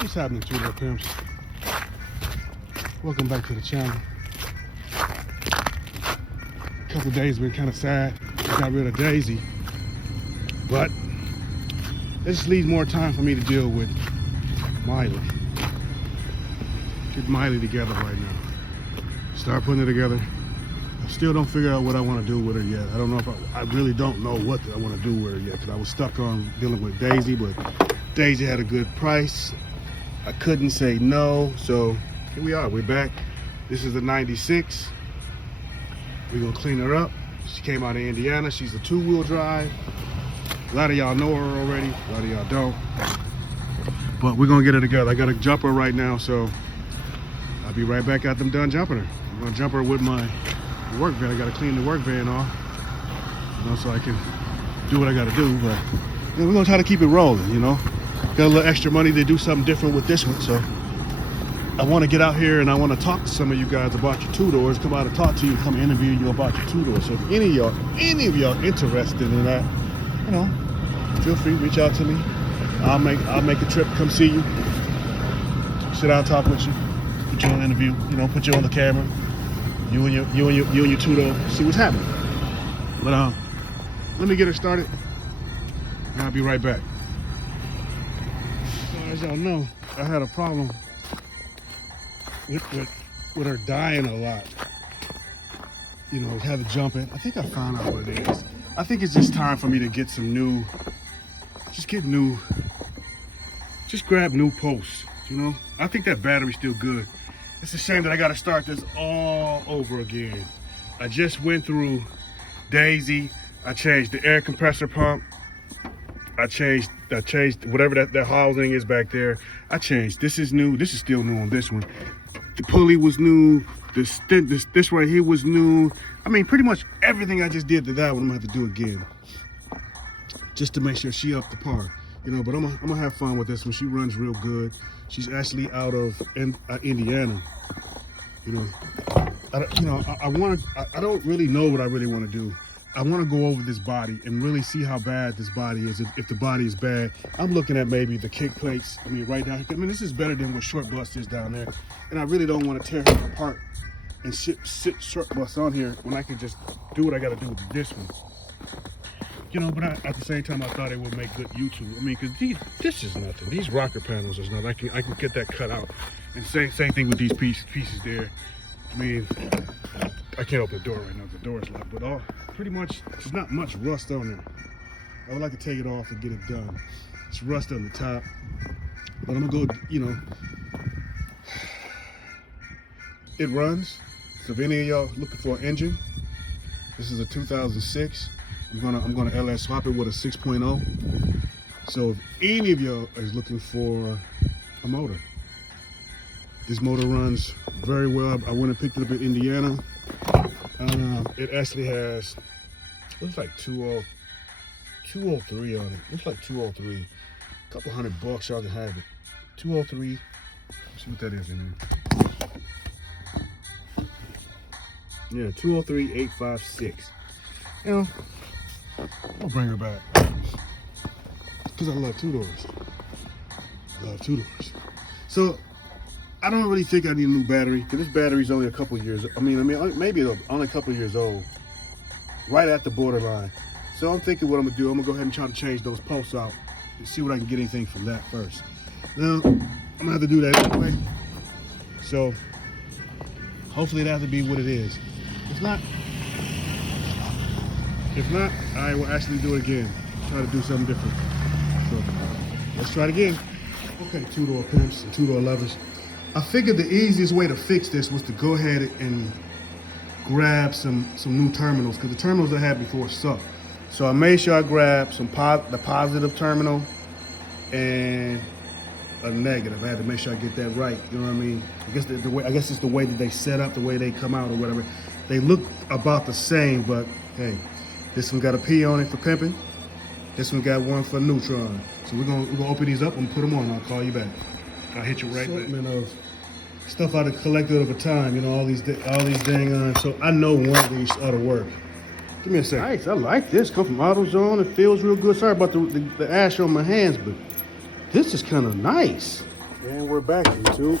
What's happening, two-door pimps? Welcome back to the channel. A couple days been kind of sad. I got rid of Daisy, but it just leaves more time for me to deal with Miley. Get Miley together right now. Start putting it together. I still don't figure out what I want to do with her yet. I don't know if I really don't know what I want to do with her yet, because I was stuck on dealing with Daisy, but Daisy had a good price. I couldn't say no, so here we are. We're back. This is the 96. We're gonna clean her up. She came out of Indiana. She's a two-wheel drive. A lot of y'all know her already. A lot of y'all don't. But we're gonna get her together. I got to jump her right now, so I'll be right back after I'm done jumping her. I'm gonna jump her with my work van. I gotta clean the work van off, so I can do what I gotta do. But we're gonna try to keep it rolling, Got a little extra money to do something different with this one, so I want to get out here and I want to talk to some of you guys about your two-doors. Come out and talk to you, come interview you about your two-doors. So if any of y'all interested in that, feel free, reach out to me. I'll make a trip, come see you, sit down, talk with you, put you on an interview, put you on the camera, you and your two-door, see what's happening. But let me get her started, and I'll be right back. As y'all know, I had a problem with her dying a lot. Had to jump it. I think I found out what it is. I think it's just time for me to get some new, just grab new posts, I think that battery's still good. It's a shame that I gotta start this all over again. I just went through Daisy. I changed the air compressor pump. I changed whatever that housing is back there. I changed. This is new. This is still new on this one. The pulley was new. This right here was new. I mean, pretty much everything I just did to that one, I'm gonna have to do again, just to make sure she up to par. But I'm gonna have fun with this one. She runs real good. She's actually out of Indiana. I don't really know what I really want to do. I want to go over this body and really see how bad this body is. If the body is bad, I'm looking at maybe the kick plates. Right down here. This is better than what short bust is down there. And I really don't want to tear her apart and sit short bust on here when I can just do what I got to do with this one. But at the same time, I thought it would make good YouTube. Because this is nothing. These rocker panels is nothing. I can get that cut out. And same thing with these pieces there. I can't open the door right now. The door is locked. But pretty much, there's not much rust on there. I would like to take it off and get it done. It's rust on the top. But I'm gonna go, it runs. So if any of y'all looking for an engine, this is a 2006. I'm gonna LS swap it with a 6.0. So if any of y'all is looking for a motor, this motor runs very well. I went and picked it up in Indiana. It actually has, looks like 203 on it. Looks like 203. A couple $100, y'all can have it. 203. Let's see what that is in there. Yeah, 203,856. I'll bring her back because I love two-doors. So I don't really think I need a new battery, because this battery's only a couple years. Maybe only a couple years old, right at the borderline. So I'm thinking what I'm gonna do. I'm gonna go ahead and try to change those posts out and see what I can get anything from that first. Now I'm gonna have to do that anyway. So hopefully it has to be what it is. If not, I will actually do it again. Try to do something different. So let's try it again. Okay, two-door pimps and two-door lovers. I figured the easiest way to fix this was to go ahead and grab some new terminals, because the terminals I had before sucked. So I made sure I grabbed the positive terminal and a negative. I had to make sure I get that right. You know what I mean? I guess it's the way that they set up, the way they come out or whatever. They look about the same, but hey, this one got a P on it for pimping. This one got one for neutron. So we're gonna open these up and put them on. I'll call you back. I'll hit you right back. Assortment of stuff I collected over time. All these dang on. So I know one of these ought to work. Give me a second. Nice, I like this. Come from AutoZone. It feels real good. Sorry about the ash on my hands, but this is kind of nice. And we're back, YouTube.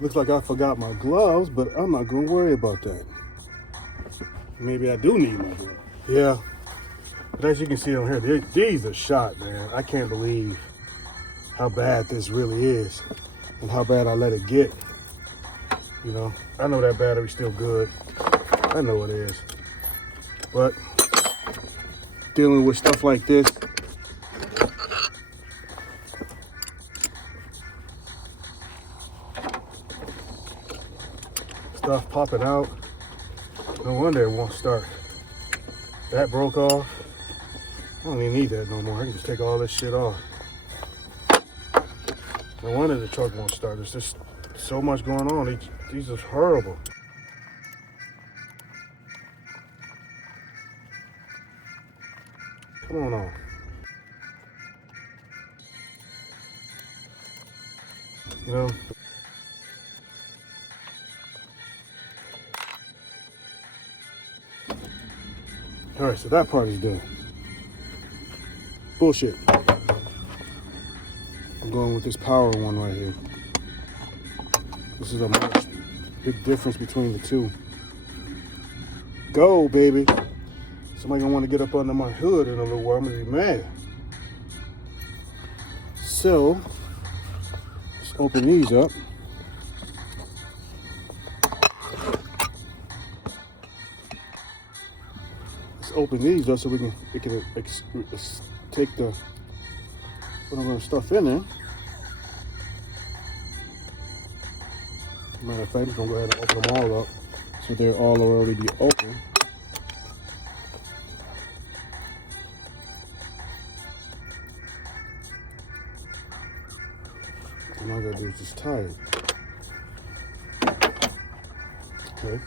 Looks like I forgot my gloves, but I'm not gonna worry about that. Maybe I do need my gloves. Yeah, but as you can see on here, these are shot, man. I can't believe how bad this really is and how bad I let it get. You know, I know that battery's still good. I know it is. But dealing with stuff like this, stuff popping out, no wonder it won't start. That broke off. I don't even need that no more. I can just take all this shit off. No wonder the truck won't start. There's just so much going on. These are horrible. Come on. You know? All right, so that part is done. Bullshit. I'm going with this power one right here. This is a much big difference between the two. Go, baby. Somebody gonna want to get up under my hood in a little while. I'm gonna be mad. So, let's open these up. Let's open these up so we can take the what I'm gonna stuff in there. Matter of fact, I'm gonna go ahead and open them all up so they're all already be open. And all I gotta do is just tie it. Okay.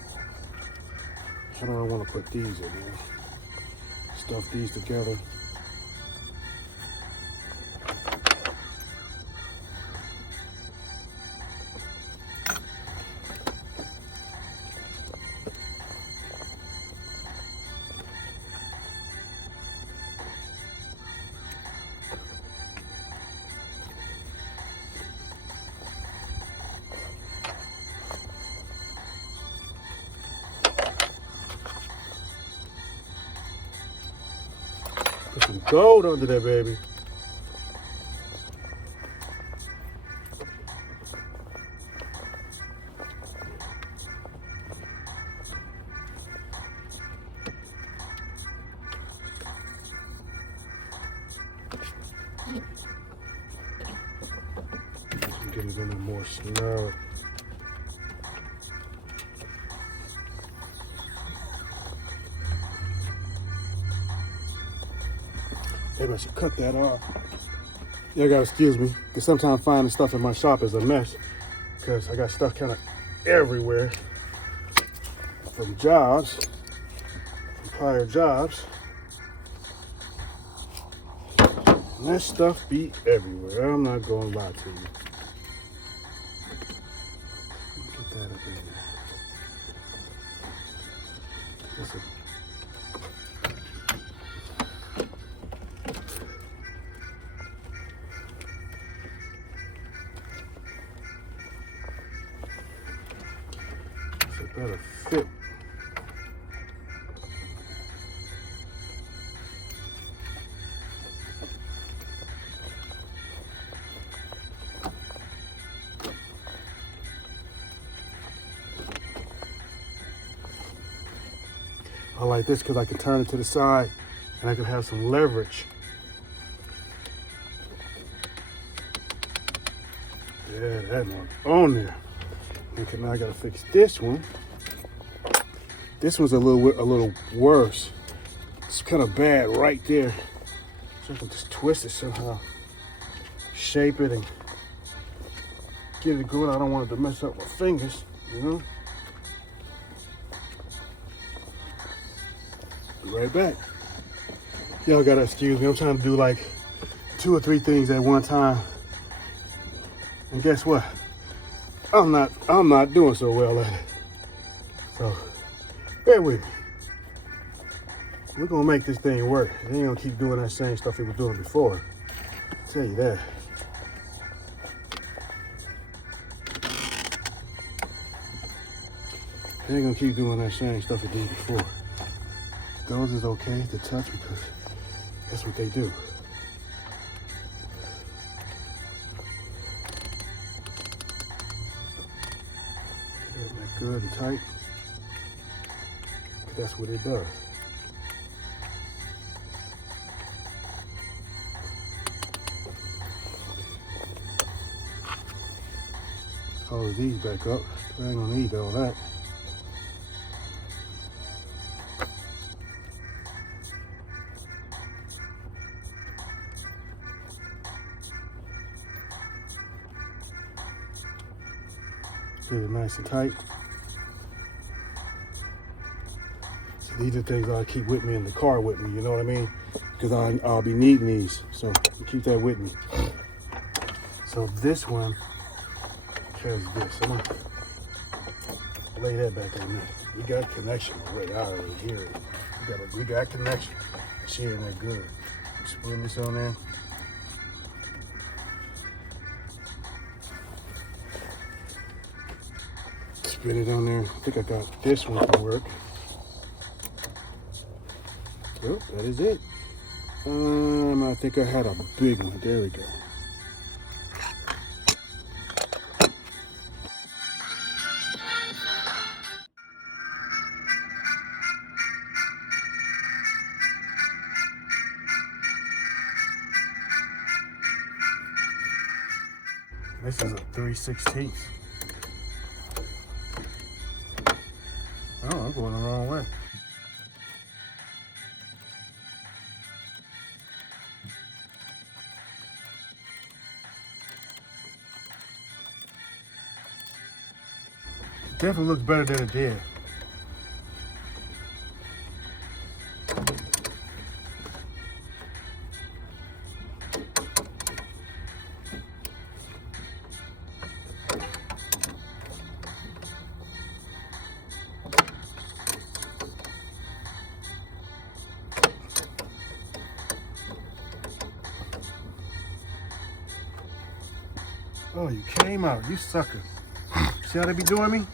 How do I want to put these in there? Stuff these together. Put some gold under there, baby. Get it a little more snug. Maybe I should cut that off. Y'all gotta excuse me, because sometimes finding stuff in my shop is a mess, because I got stuff kind of everywhere from jobs, from prior jobs. And that stuff be everywhere. I'm not gonna lie to you. Get that up in there. Better fit. I like this because I can turn it to the side and I can have some leverage. Yeah, that one on there. Okay, now I gotta fix this one. This one's a little worse. It's kind of bad right there. So I can just twist it somehow, shape it, and get it going. I don't want it to mess up my fingers, you know? Be right back. Y'all gotta excuse me. I'm trying to do like 2 or 3 things at one time. And guess what? I'm not doing so well at it. So bear with me. We're gonna make this thing work. It ain't gonna keep doing that same stuff it was doing before. I'll tell you that. I ain't gonna keep doing that same stuff I did before. Those is okay to touch because that's what they do. Get that good and tight. That's what it does. Close these back up. I ain't gonna need all that. Get it nice and tight. So these are things I keep with me in the car with me, you know what I mean? Because I'll be needing these, so keep that with me. So this one carries this. I'm gonna lay that back on there. We got connection already. I already hear it. We got connection. Sharing that good. Spin this on there. Spin it on there. I think I got this one to work. Yep, that is it. I think I had a big one. There we go. This is a 3/16. Oh, I'm going the wrong way. It definitely looks better than it did. Oh, you came out, you sucker. See how they be doing me?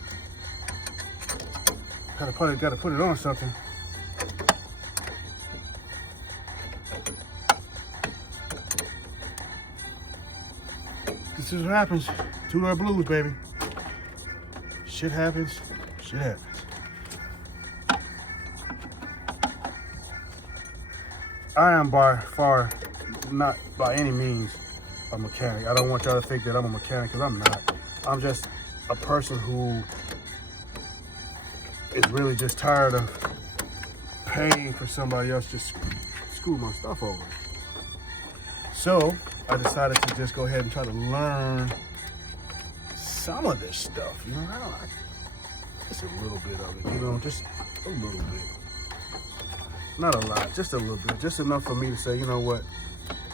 Gotta put it on something. This is what happens. Two-door blues, baby. Shit happens. Shit happens. I am by far not by any means a mechanic. I don't want y'all to think that I'm a mechanic, because I'm not. I'm just a person who is really just tired of paying for somebody else to screw my stuff over. So I decided to just go ahead and try to learn some of this stuff. You know, just a little bit of it. You know, just a little bit. Not a lot, just a little bit. Just enough for me to say, you know what?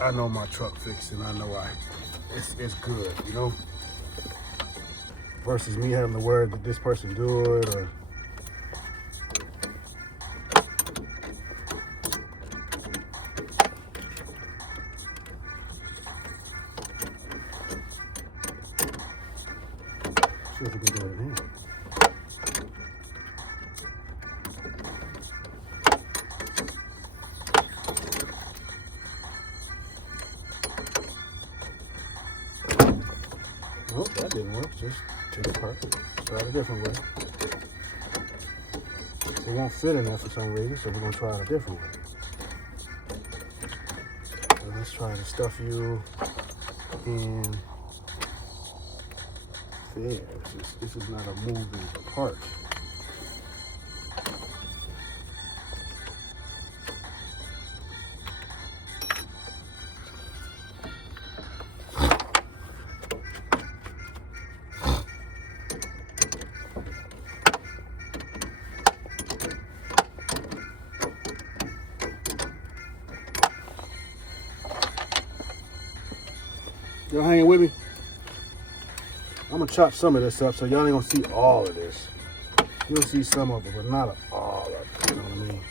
I know my truck fixed, and I know it's good, you know? Versus me having to worry that this person do it, or see if we can do it in here. Nope, that didn't work. Just take it apart. Let's try it a different way. It won't fit in there for some reason, so we're gonna try it a different way. So let's try to stuff you in there. This is not a moving part. Y'all hanging with me? I'm gonna chop some of this up, so y'all ain't gonna see all of this. You'll see some of it, but not all of it. You know what I mean?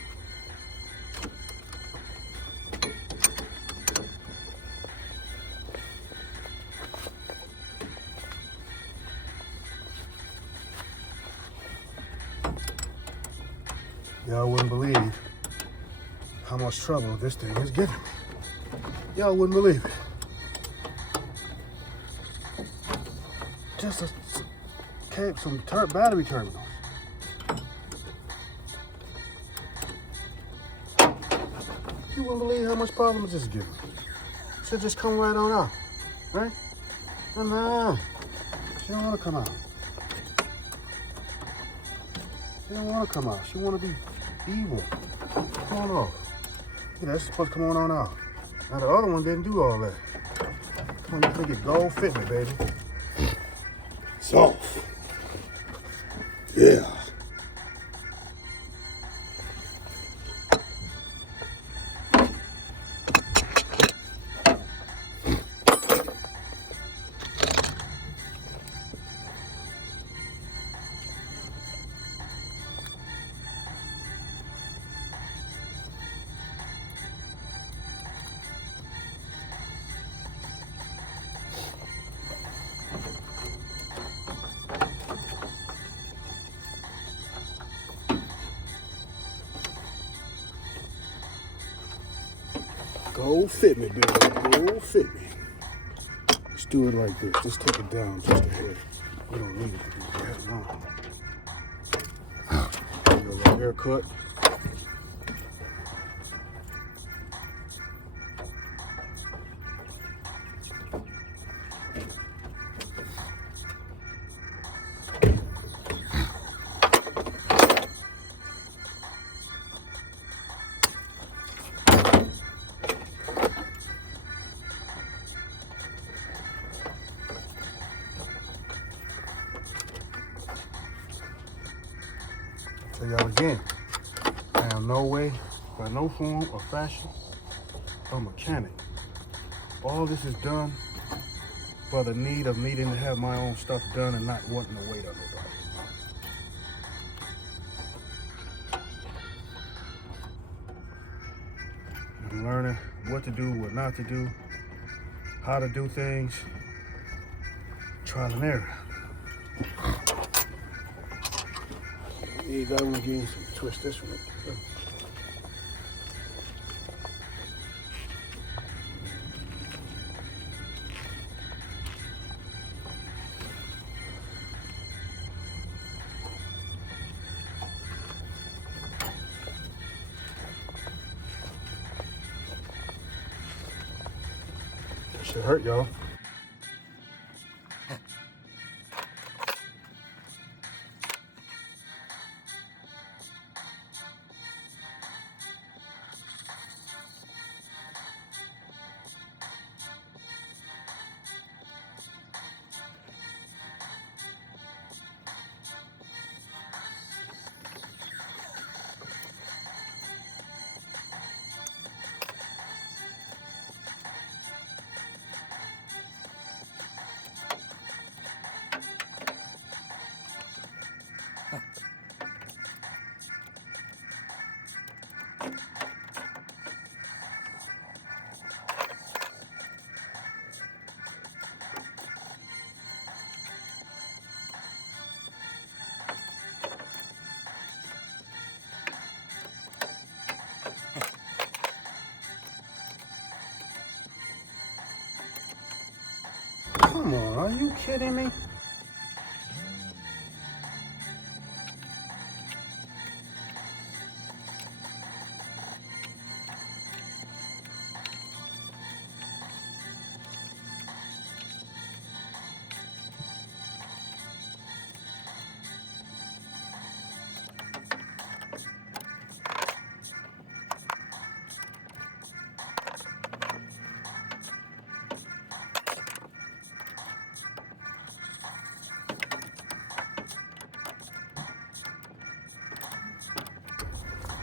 Y'all wouldn't believe how much trouble this thing is giving me. Y'all wouldn't believe it. Just some battery terminals. You wouldn't believe how much problems this is giving me. Should just come right on out, right? Nah, she don't want to come out. She don't want to come out. She want to be evil. Come on off. Yeah, that's supposed to come on out. Now the other one didn't do all that. Come on, you think it gold fit me, baby. Soft. Yeah. Go fit me, baby. Go fit me. Let's do it like this. Just take it down just a hair. We don't need it to be that long. A little haircut. Tell y'all again, I am no way, by no form or fashion, a mechanic. All this is done for the need of needing to have my own stuff done and not wanting to wait on nobody. I'm learning what to do, what not to do, how to do things, trial and error. I want to get in some twist this one. That should hurt, y'all. Come on, are you kidding me?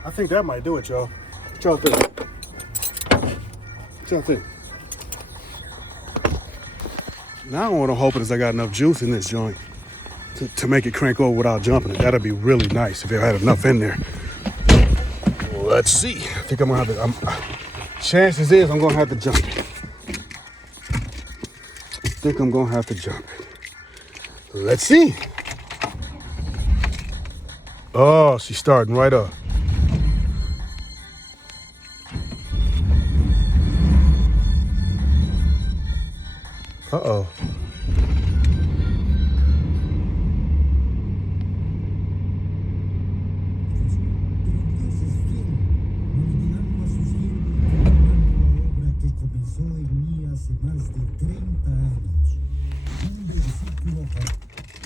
I think that might do it, y'all. What y'all think? What y'all think? Now what I'm hoping is I got enough juice in this joint to make it crank over without jumping it. That'd be really nice if I had enough in there. Let's see. I think I'm gonna have to. Chances is I'm gonna have to jump it. I think I'm gonna have to jump it. Let's see. Oh, she's starting right up. Uh-oh.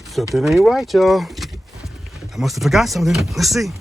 Something ain't right, y'all. I must have forgot something. Let's see.